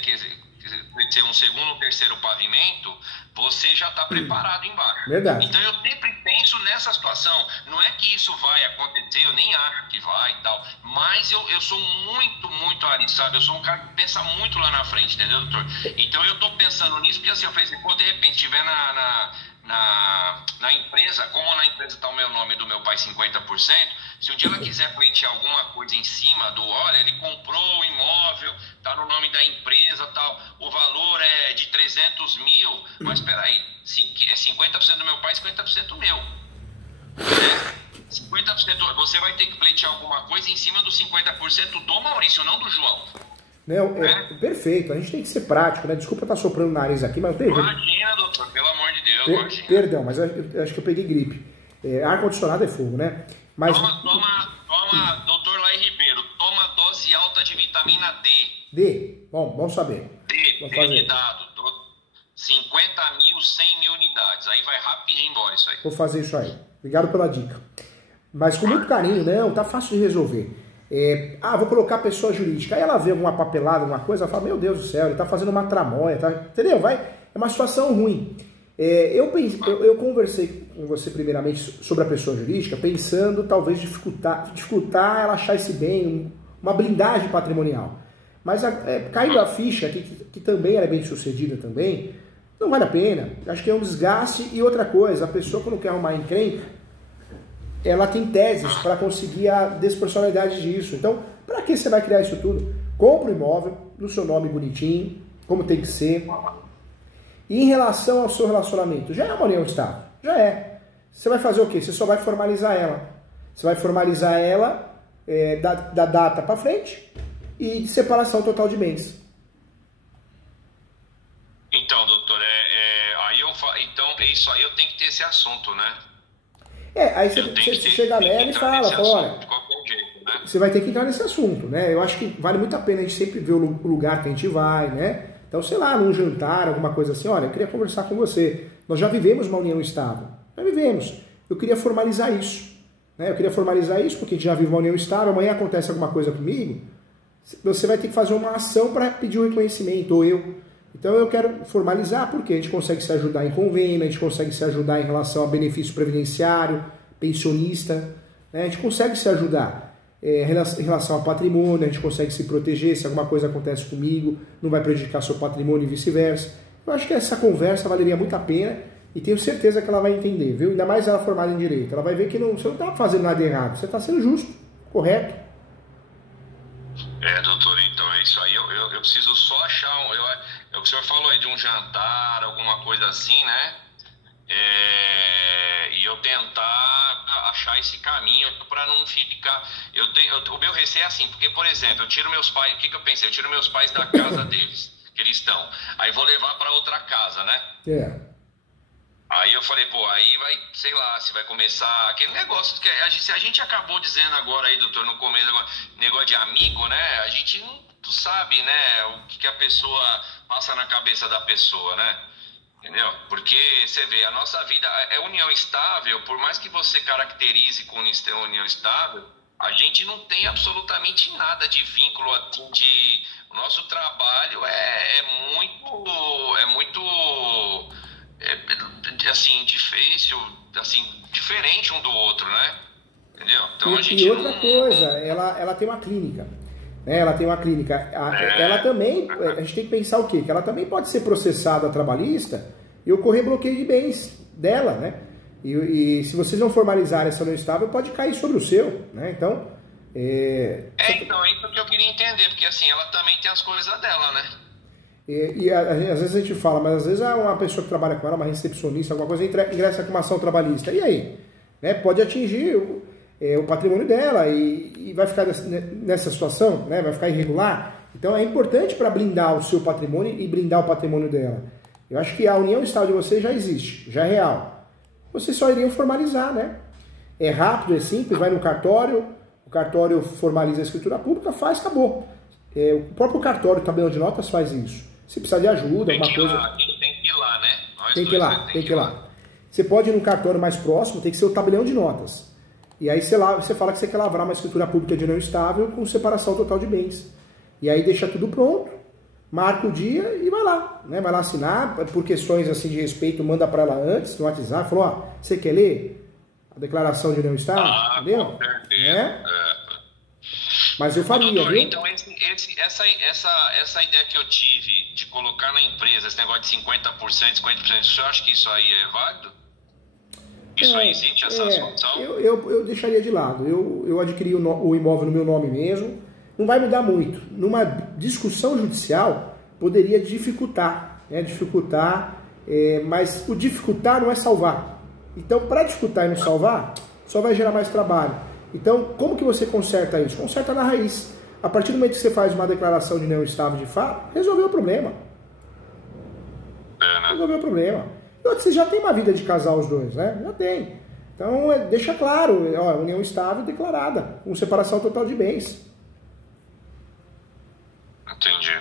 ser um segundo ou terceiro pavimento, você já está preparado embaixo. Verdade. Então eu sempre penso nessa situação, não é que isso vai acontecer, eu nem acho que vai e tal, mas eu sou muito ariçado, eu sou um cara que pensa muito lá na frente, entendeu, doutor? Então eu tô pensando nisso, porque assim, eu falei assim, pô, de repente, estiver na empresa, como na empresa está o meu nome do meu pai 50%, se um dia ela quiser pleitear alguma coisa em cima do, olha, ele comprou o imóvel, tá no nome da empresa, tal, o valor é de 300 mil, mas espera aí, é 50% do meu pai, 50% meu. 50%, você vai ter que pleitear alguma coisa em cima dos 50% do Maurício, não do João. Não, perfeito, a gente tem que ser prático, né? Desculpa estar soprando o nariz aqui, mas eu tenho... Imagina, doutor, pelo amor de Deus, imagina. Perdão, mas eu acho que eu peguei gripe. Ar-condicionado é fogo, né? Mas... Toma, doutor Lai Ribeiro, toma dose alta de vitamina D. D, bom saber. D de dado, 50 mil, 100 mil unidades, aí vai rapidinho embora isso aí. Vou fazer isso aí, obrigado pela dica. Mas com muito carinho, não, tá fácil de resolver. Vou colocar pessoa jurídica. Aí ela vê alguma papelada, alguma coisa, ela fala, meu Deus do céu, ele tá fazendo uma tramóia, tá? Entendeu? É uma situação ruim. Eu conversei com você primeiramente sobre a pessoa jurídica, pensando talvez dificultar ela achar esse bem, uma blindagem patrimonial. Mas caindo a ficha, que também ela é bem sucedida também, não vale a pena. Acho que é um desgaste. E outra coisa, a pessoa quando quer arrumar encrenca, ela tem teses para conseguir a desproporcionalidade disso. Então, para que você vai criar isso tudo? Compra o imóvel no seu nome bonitinho, como tem que ser. E em relação ao seu relacionamento, já é uma união estável? Já é. Você vai fazer o quê? Você só vai formalizar ela. Você vai formalizar ela da data para frente e de separação total de bens. Então, doutor, então isso aí eu tenho que ter esse assunto, né? Aí você chega nela e fala, olha, de qualquer jeito, né? Você vai ter que entrar nesse assunto, né? Eu acho que vale muito a pena a gente sempre ver o lugar que a gente vai, né? Então, sei lá, num jantar, alguma coisa assim, olha, eu queria conversar com você. Nós já vivemos uma união estável. Já vivemos. Eu queria formalizar isso. Né? Eu queria formalizar isso porque a gente já vive uma união estável, amanhã acontece alguma coisa comigo, você vai ter que fazer uma ação para pedir o reconhecimento, ou eu. Então eu quero formalizar porque a gente consegue se ajudar em convênio, a gente consegue se ajudar em relação a benefício previdenciário, pensionista, né? A gente consegue se ajudar em relação ao patrimônio, a gente consegue se proteger se alguma coisa acontece comigo, não vai prejudicar seu patrimônio e vice-versa. Eu acho que essa conversa valeria muito a pena e tenho certeza que ela vai entender, viu? Ainda mais ela formada em direito. Ela vai ver que você não está fazendo nada errado, você está sendo justo, correto. Doutor, então é isso aí. Eu preciso só achar o senhor falou aí de um jantar, alguma coisa assim, né? E eu tentar achar esse caminho para não ficar... o meu receio é assim, porque, por exemplo, eu tiro meus pais... O que eu pensei? Eu tiro meus pais da casa deles, que eles estão. Aí vou levar para outra casa, né? Aí eu falei, pô, aí vai, sei lá, se vai começar aquele negócio que a gente acabou dizendo agora aí, doutor, no começo, negócio de amigo, né? A gente não sabe, né, o que a pessoa passa na cabeça da pessoa, né? Entendeu? Porque você vê, a nossa vida é união estável, por mais que você caracterize com união estável, a gente não tem absolutamente nada de vínculo de... O nosso trabalho é muito assim, difícil, assim, diferente um do outro, né? Entendeu? Então, e outra coisa, ela tem uma clínica, né? Ela tem uma clínica. Ela também, a gente tem que pensar o quê? Que ela também pode ser processada trabalhista e ocorrer bloqueio de bens dela, né? E se vocês não formalizarem essa união estável, pode cair sobre o seu, né? Então... Então, é isso que eu queria entender, porque assim, ela também tem as coisas dela, né? Às vezes a gente fala, mas às vezes uma pessoa que trabalha com ela, uma recepcionista, alguma coisa, ingressa com uma ação trabalhista. E aí? Né? Pode atingir o patrimônio dela e vai ficar nessa situação, né? Vai ficar irregular. Então é importante para blindar o seu patrimônio e blindar o patrimônio dela. Eu acho que a união estável de vocês já existe, já é real. Vocês só iriam formalizar, né? É rápido, é simples, vai no cartório, o cartório formaliza a escritura pública, faz, acabou. O próprio cartório, o tabelião de notas, faz isso. Se precisar de ajuda, alguma coisa... Tem que ir lá, né? Tem que ir lá. Você pode ir no cartório mais próximo, tem que ser o tabelião de notas. E aí você fala que você quer lavrar uma escritura pública de união estável com separação total de bens. E aí deixa tudo pronto, marca o dia e vai lá. Né? Vai lá assinar, por questões assim de respeito, manda para ela antes, no WhatsApp, falou, ó, você quer ler? A declaração de união estável, entendeu? Com certeza. Mas eu faria, doutor, viu? então essa ideia que eu tive de colocar na empresa esse negócio de 50%, 50%, o senhor acha que isso aí é válido? Isso aí existe, essa solução? Eu deixaria de lado. Eu adquiri o imóvel no meu nome mesmo. Não vai mudar muito. Numa discussão judicial, poderia dificultar. Mas o dificultar não é salvar. Então, para dificultar e não salvar, só vai gerar mais trabalho. Então, como que você conserta isso? Conserta na raiz. A partir do momento que você faz uma declaração de união estável de fato, resolveu o problema. Resolveu o problema. Você já tem uma vida de casal os dois, né? Já tem. Então, deixa claro, união estável declarada, com separação total de bens. Entendi.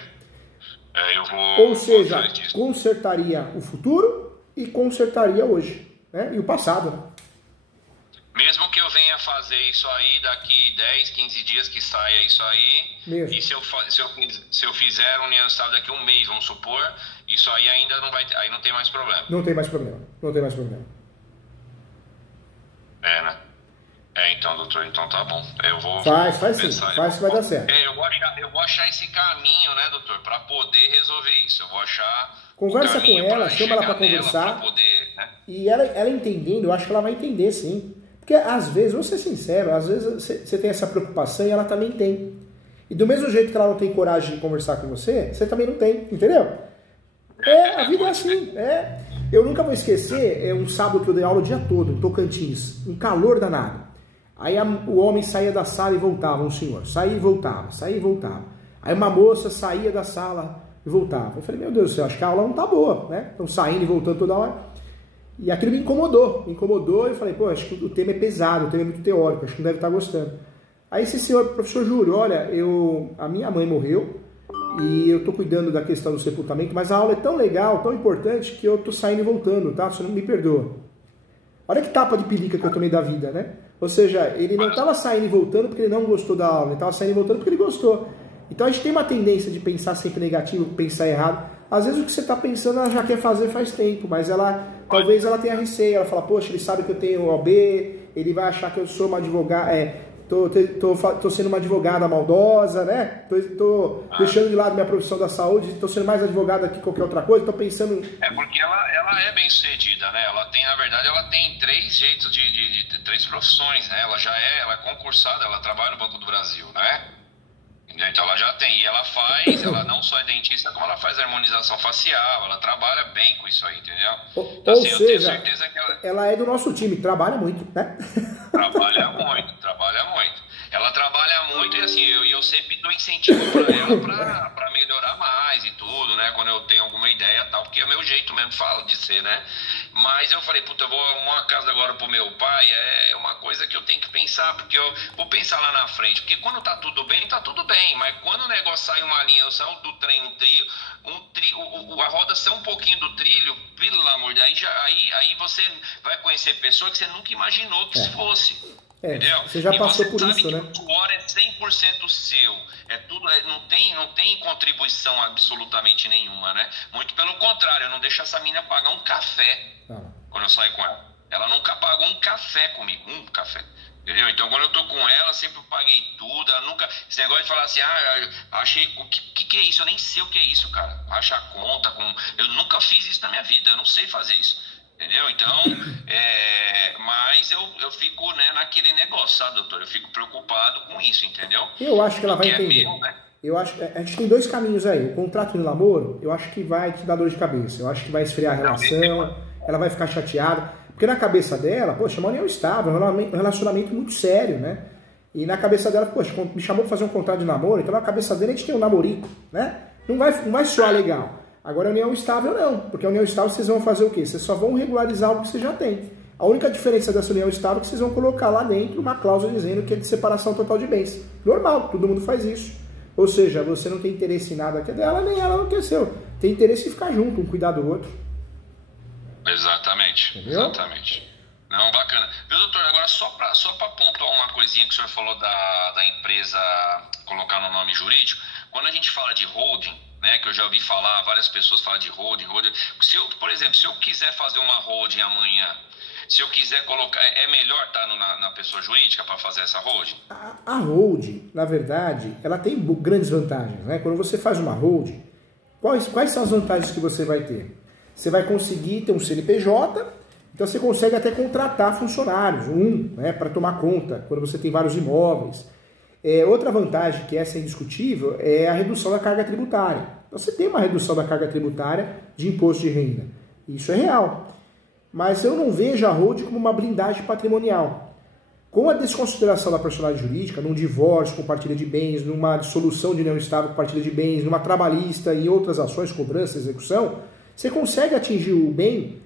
Ou seja, consertaria o futuro e consertaria hoje, né? E o passado, né? Mesmo que eu venha fazer isso aí daqui 10, 15 dias que saia isso aí, mesmo. E se eu fizer a união estável daqui um mês, vamos supor, isso aí ainda não vai ter, aí não tem mais problema. Não tem mais problema. Né? Então, doutor, então tá bom. Eu vou faz sim, faz que vai dar certo. Eu vou achar esse caminho, né, doutor, para poder resolver isso. Eu vou achar. Conversa com ela, chama ela para conversar. Poder, né? E ela entendendo, eu acho que ela vai entender sim. Porque às vezes, vou ser sincero, às vezes você tem essa preocupação e ela também tem. E do mesmo jeito que ela não tem coragem de conversar com você, você também não tem, entendeu? A vida é assim, Eu nunca vou esquecer, um sábado que eu dei aula o dia todo, em Tocantins, um calor danado. Aí o homem saía da sala e voltava, um senhor, saía e voltava. Aí uma moça saía da sala e voltava. Eu falei, meu Deus do céu, acho que a aula não tá boa, né? Estão saindo e voltando toda hora. E aquilo me incomodou e eu falei, acho que o tema é pesado, o tema é muito teórico, acho que não deve estar gostando. Aí esse senhor, professor Júlio, olha, a minha mãe morreu e eu estou cuidando da questão do sepultamento, mas a aula é tão legal, tão importante, que eu estou saindo e voltando, tá? Você não me perdoa. Olha que tapa de pelica que eu tomei da vida, né? Ou seja, ele não estava saindo e voltando porque ele não gostou da aula, ele estava saindo e voltando porque ele gostou. Então a gente tem uma tendência de pensar sempre negativo, pensar errado. Às vezes o que você está pensando ela já quer fazer faz tempo, mas talvez ela tenha receio, ela fala, poxa, ele sabe que eu tenho OAB, ele vai achar que eu sou uma advogada, tô sendo uma advogada maldosa, né? Tô deixando de lado minha profissão da saúde, tô sendo mais advogada que qualquer outra coisa, tô pensando... porque ela é bem sucedida, né? Na verdade, ela tem 3 jeitos de 3 profissões, né? Ela é concursada, ela trabalha no Banco do Brasil, né? Então ela já tem, e ela não só é dentista, como ela faz harmonização facial, ela trabalha bem com isso aí, entendeu? Então, assim, seja, eu tenho certeza que ela é do nosso time, trabalha muito, né? Trabalha muito. Ela trabalha muito e assim, eu sempre dou incentivo para ela para melhorar mais e tudo, né? Quando eu tenho alguma ideia e tal, porque é o meu jeito mesmo de ser, né? Mas eu falei, eu vou arrumar uma casa agora pro meu pai, é uma coisa que eu tenho que pensar, porque eu vou pensar lá na frente, porque quando tá tudo bem, mas quando o negócio sai uma linha, eu saio do trem, a roda sai um pouquinho do trilho, pelo amor de Deus, aí você vai conhecer pessoas que você nunca imaginou que fosse. Entendeu? Você já passou por isso, né? O suor é 100% seu. Não tem contribuição absolutamente nenhuma, né? Muito pelo contrário, eu não deixo essa menina pagar um café quando eu saio com ela. Ela nunca pagou um café comigo, Entendeu? Então, quando eu tô com ela, sempre eu paguei tudo. Ela nunca... Esse negócio de falar assim, achei... O que é isso? Eu nem sei o que é isso, cara. Achar conta. Eu nunca fiz isso na minha vida. Eu não sei fazer isso. Entendeu? Então, mas eu fico, né, naquele negócio, sabe, doutor? Eu fico preocupado com isso, entendeu? Eu acho que ela vai entender. Meu, né? Eu acho que a gente tem 2 caminhos aí. O contrato de namoro, eu acho que vai te dar dor de cabeça. Eu acho que vai esfriar a relação, ela vai ficar chateada. Porque na cabeça dela, poxa, uma união estável, um relacionamento muito sério, né? E na cabeça dela, poxa, me chamou pra fazer um contrato de namoro, então na cabeça dele a gente tem um namorico, né? Não vai soar legal. Agora a união estável não, porque a união estável vocês vão fazer o quê? Vocês só vão regularizar o que você já tem. A única diferença dessa união estável é que vocês vão colocar lá dentro uma cláusula dizendo que é de separação total de bens. Normal, todo mundo faz isso. Ou seja, você não tem interesse em nada que é dela, nem ela não quer seu. Tem interesse em ficar junto, um cuidar do outro. Exatamente. Entendeu? Exatamente. Não, bacana. Viu, doutor? Agora, só pra pontuar uma coisinha que o senhor falou da empresa colocar no nome jurídico, quando a gente fala de holding, né, que eu já ouvi falar, várias pessoas falam de holding. Por exemplo, se eu quiser fazer uma holding amanhã, se eu quiser colocar, é melhor estar na pessoa jurídica para fazer essa holding? A holding, na verdade, ela tem grandes vantagens, né? Quando você faz uma holding, quais são as vantagens que você vai ter? Você vai conseguir ter um CNPJ, então você consegue até contratar funcionários, né, para tomar conta, quando você tem vários imóveis. Outra vantagem, que essa é indiscutível, é a redução da carga tributária. Então, você tem uma redução da carga tributária de imposto de renda. Isso é real. Mas eu não vejo a holding como uma blindagem patrimonial. Com a desconsideração da personalidade jurídica, num divórcio com partilha de bens, numa dissolução de união estável com partilha de bens, numa trabalhista e outras ações, cobrança, execução, você consegue atingir o bem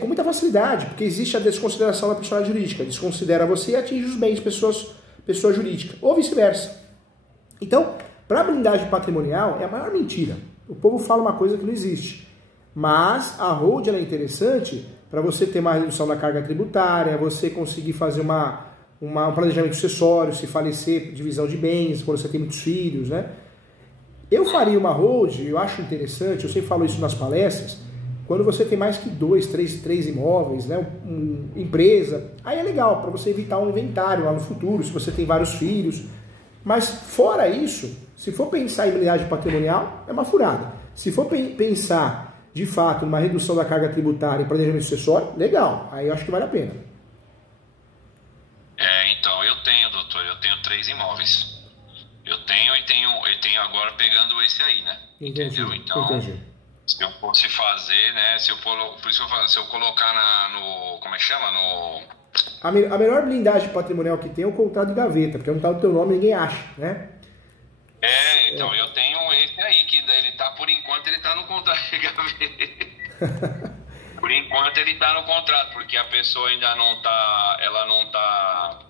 com muita facilidade, porque existe a desconsideração da personalidade jurídica. Desconsidera você e atinge os bens pessoa jurídica, ou vice-versa. Então, para a blindagem patrimonial, é a maior mentira. O povo fala uma coisa que não existe. Mas a holding é interessante para você ter uma redução da carga tributária, você conseguir fazer um planejamento sucessório, se falecer, divisão de bens, quando você tem muitos filhos, né? Eu faria uma holding, eu acho interessante, eu sempre falo isso nas palestras, quando você tem mais que 2, 3 imóveis, né, empresa, aí é legal para você evitar um inventário lá no futuro, se você tem vários filhos. Mas fora isso, se for pensar em blindagem patrimonial, é uma furada. Se for pensar, de fato, numa redução da carga tributária e planejamento sucessório, legal, aí eu acho que vale a pena. Então, doutor, eu tenho 3 imóveis. Eu tenho agora pegando esse aí, né? Entendeu? Então, entendi. Se eu fosse fazer, né? Se eu colocar como é que chama? A melhor blindagem patrimonial que tem é o contrato de gaveta, porque não tá o teu nome, ninguém acha, né? Então, eu tenho esse aí, que ele tá, por enquanto, ele tá no contrato de gaveta. Por enquanto ele tá no contrato, porque a pessoa ainda não tá, ela não tá,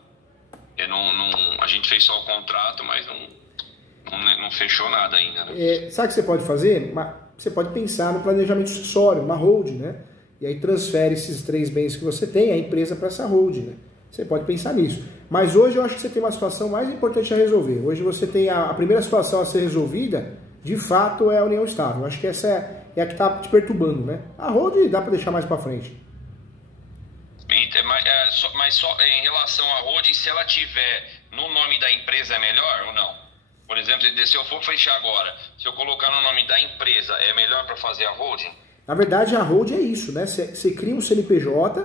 a gente fez só o contrato, mas não fechou nada ainda, né? Sabe o que você pode fazer? Você pode pensar no planejamento sucessório, uma holding, né? E aí transfere esses 3 bens que você tem, a empresa, para essa holding, né? Você pode pensar nisso. Mas hoje eu acho que você tem uma situação mais importante a resolver. Hoje você tem a primeira situação a ser resolvida, de fato, é a união estável. Eu acho que essa é a que está te perturbando, né? A holding dá para deixar mais para frente. Mas só em relação à holding, se ela tiver no nome da empresa, é melhor ou não? Por exemplo, se eu for fechar agora, se eu colocar no nome da empresa, é melhor para fazer a holding? Na verdade, a holding é isso, né? Você cria um CNPJ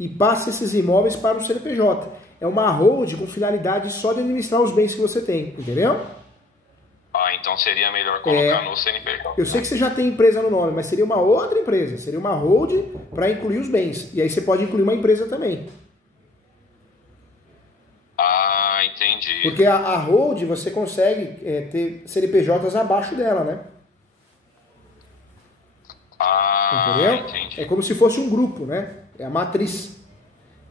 e passa esses imóveis para o CNPJ. É uma holding com finalidade só de administrar os bens que você tem, entendeu? Então seria melhor colocar no CNPJ. Eu sei que você já tem empresa no nome, mas seria uma outra empresa. Seria uma holding para incluir os bens. E aí você pode incluir uma empresa também. Entendi. Porque a holding você consegue ter CNPJs abaixo dela, né? Entendeu? Entendi. É como se fosse um grupo, né? É a matriz.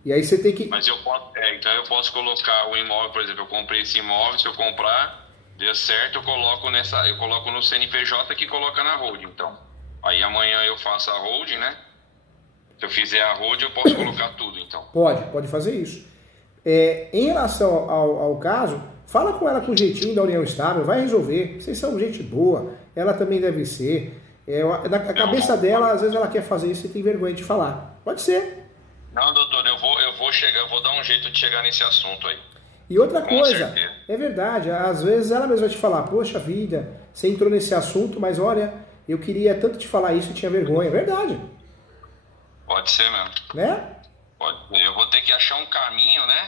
E aí você tem que... Mas então eu posso colocar o imóvel, por exemplo, eu comprei esse imóvel, se eu comprar, deu certo, eu coloco no CNPJ que coloca na holding, então. Aí amanhã eu faço a holding, né? Se eu fizer a holding, eu posso colocar tudo, então. Pode fazer isso. Em relação ao caso, fala com ela com jeitinho da união estável, vai resolver. Vocês são gente boa, ela também deve ser. Na cabeça dela, às vezes ela quer fazer isso e tem vergonha de falar. Pode ser. Não, doutor, eu vou dar um jeito de chegar nesse assunto aí. E outra coisa, é verdade, às vezes ela mesma vai te falar, poxa vida, você entrou nesse assunto, mas olha, eu queria tanto te falar isso e tinha vergonha. É verdade. Pode ser mesmo. Né? Eu vou ter que achar um caminho, né,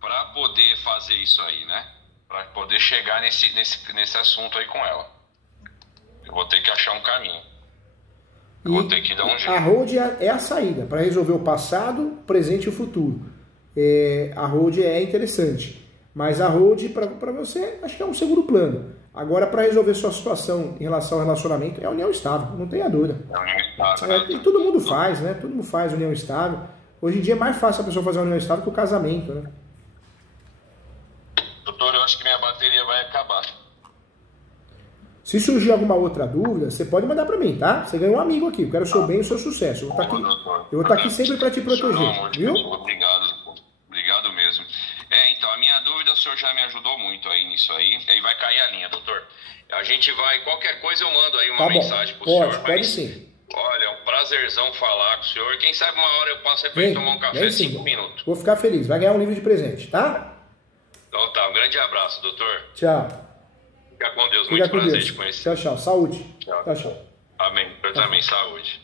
para poder fazer isso aí, né, para poder chegar nesse assunto aí com ela. Eu vou ter que achar um caminho. Vou ter que dar um jeito. A holding é a saída para resolver o passado, o presente e o futuro. A holding é interessante, mas a holding para você acho que é um segundo plano. Agora, para resolver sua situação em relação ao relacionamento, é a união estável, não tenha dúvida. É a união estável. E todo mundo faz, né? Todo mundo faz união estável. Hoje em dia é mais fácil a pessoa fazer uma união estável que o casamento, né? Doutor, eu acho que minha bateria vai acabar. Se surgir alguma outra dúvida, você pode mandar para mim, tá? Você ganhou um amigo aqui, eu quero o seu bem e o seu sucesso. Eu vou estar aqui sempre para te proteger, viu? Obrigado mesmo. Então, a minha dúvida, o senhor já me ajudou muito aí nisso aí. Aí vai cair a linha, doutor. A gente vai, qualquer coisa eu mando aí uma mensagem pro senhor. Pode sim. Olha, é um prazer. prazerzão falar com o senhor. Quem sabe uma hora eu passo aí pra ir tomar um café, 5 minutos. Vou ficar feliz. Vai ganhar um livro de presente, tá? Então tá, um grande abraço, doutor. Tchau. Fica com Deus, muito prazer te conhecer. Tchau, tchau. Saúde. Tchau. Tchau, tchau. Amém. Eu também, saúde.